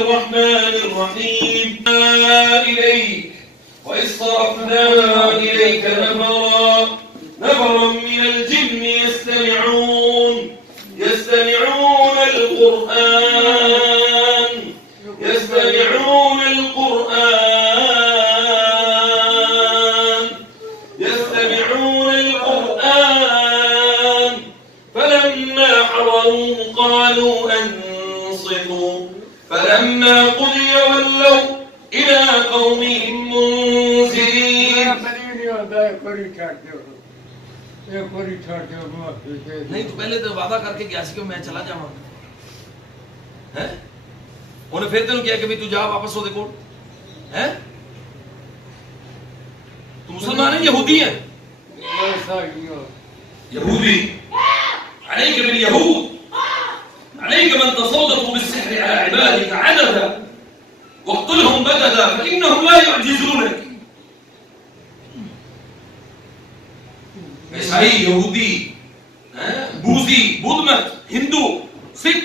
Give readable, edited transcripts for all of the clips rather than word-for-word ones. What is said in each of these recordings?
الرحمن الرحيم. إليك وإذ صرفنا إليك نفرا من الجن يستمعون القرآن فلما حضروه قالوا أنصتوا فلما قضي ولوا إلى قومهم منذرين. नहीं तो पहले तो वादा करके गया कि मैं चला जाऊंगा, हैं? उन्हें फिर तेन किया कि भाई तू जा वापस हो देखो, हैं? तू मुसलमान है यहूदी है? यहूदी عليك باليهود عليك من تصدقوا بالسحر على عبادك عددا واقتلهم بددا فإنهم لا يعجزونك. ईसाई, यहूदी, बूजी, बुद्धमत, हिंदू, सिख,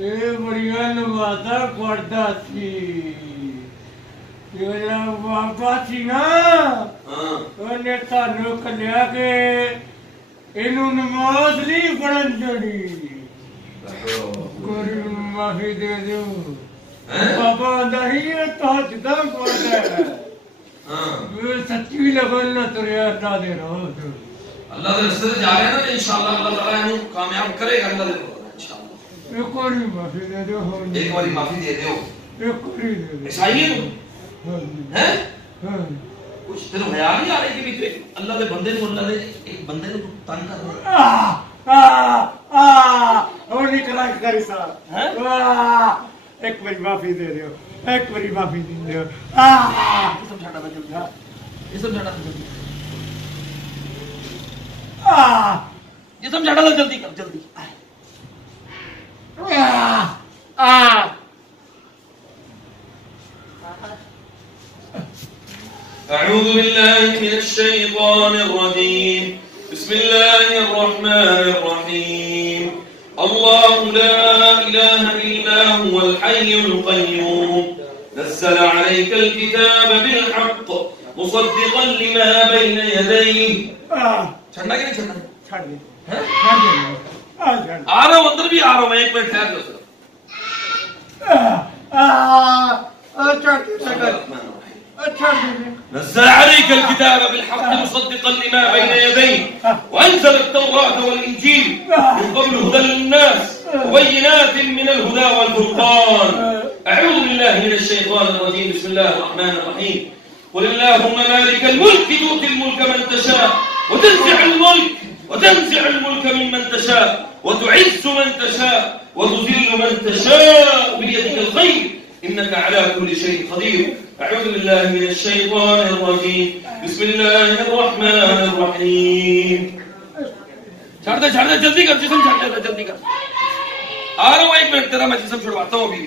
ये बढ़िया नमाज़ा पढ़ता थी, ये बाबा थी ना, उन्हें तानु कन्या के इन्हों नमाज नहीं पढ़न जड़ी, कोई माफी दे दो, बाबा नहीं है तो जितना पढ़ता है. सच्ची लगन ना तुरिया ना दे रहा हो तो अल्लाह के रास्ते जा रहे हैं ना, इंशाअल्लाह अल्लाह ताला इन्हें कामयाब करेगा. अल्लाह दे इंशाअल्लाह. एक और माफी दे दो, एक बारी माफी दे दो. एक और दे दो. ईसाई है तुम, हैं? कुछ तेरे ख्याल नहीं आ रही कि भी तू अल्लाह के बंदे को, अल्लाह ने एक बंदे को तंग कर रहा और निकला करी सा, हैं? एक बारी माफी दे दो, एक बारी माफी दे दो. समझाना था जल्दी, ये समझाना था जल्दी, ये समझाना था जल्दी कर जल्दी. أعوذ بالله من الشيطان الرجيم. بسم الله الرحمن الرحيم. الله لا إله إلا هو الحي القيوم نزل عليك الكتاب بالحق مصدقا لما بين يديه. छड़ना कि नहीं छड़ना? छाड़ दे, आ रहा हूं, अंदर भी आ रहा हूं मैं, एक मिनट ठहर लो सर. نزل عليك الكتاب بالحق مصدقا لما بين يديه وأنزل التوراة والإنجيل من قبل هدى للناس وبينات من الهدى والفرقان. أعوذ بالله من الشيطان الرجيم. بسم الله الرحمن الرحيم. قل اللهم مالك الملك تؤتي الملك من تشاء وتنزع الملك ممن تشاء وتعز من تشاء وتذل من تشاء بيدك الخير إنك على كل شيء قدير. أعوذ بالله من الشيطان الرجيم. بسم الله الرحمن الرحيم. छाड़ दे जल्दी कर, जिस्म छाड़ दे जल्दी कर. आ रहा हूं, एक मिनट तेरा मैं जिस्म छुड़वाता हूं अभी.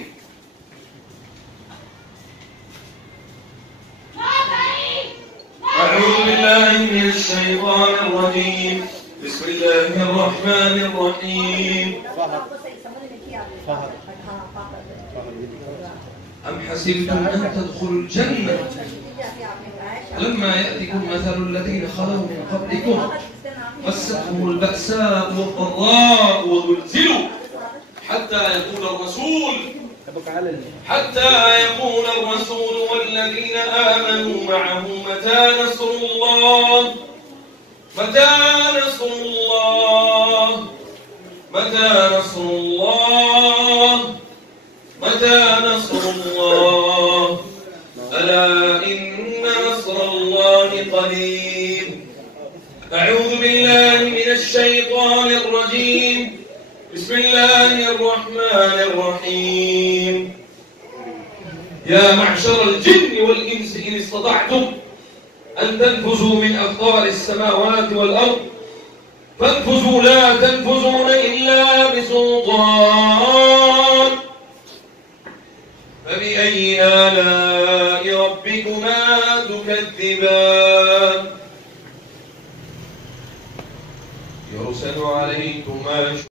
أعوذ بالله من الشيطان الرجيم. بسم الله الرحمن الرحيم. أم حسبتم أن تدخلوا الجنة لما يأتكم مثل الذين خلوا من قبلكم مستهم البأساء والضراء وزلزلوا حتى يقول الرسول والذين آمنوا معه متى نصر الله ألا إن نصر الله قريب. أعوذ بالله من الشيطان الرجيم. بسم الله الرحمن الرحيم. يا معشر الجن والإنس إن استطعتم أن تنفذوا من أقطار السماوات والأرض فانفذوا لا تنفذون إلا بسلطان. فبأي آلاء ربكما تكذبان. يرسل عليكما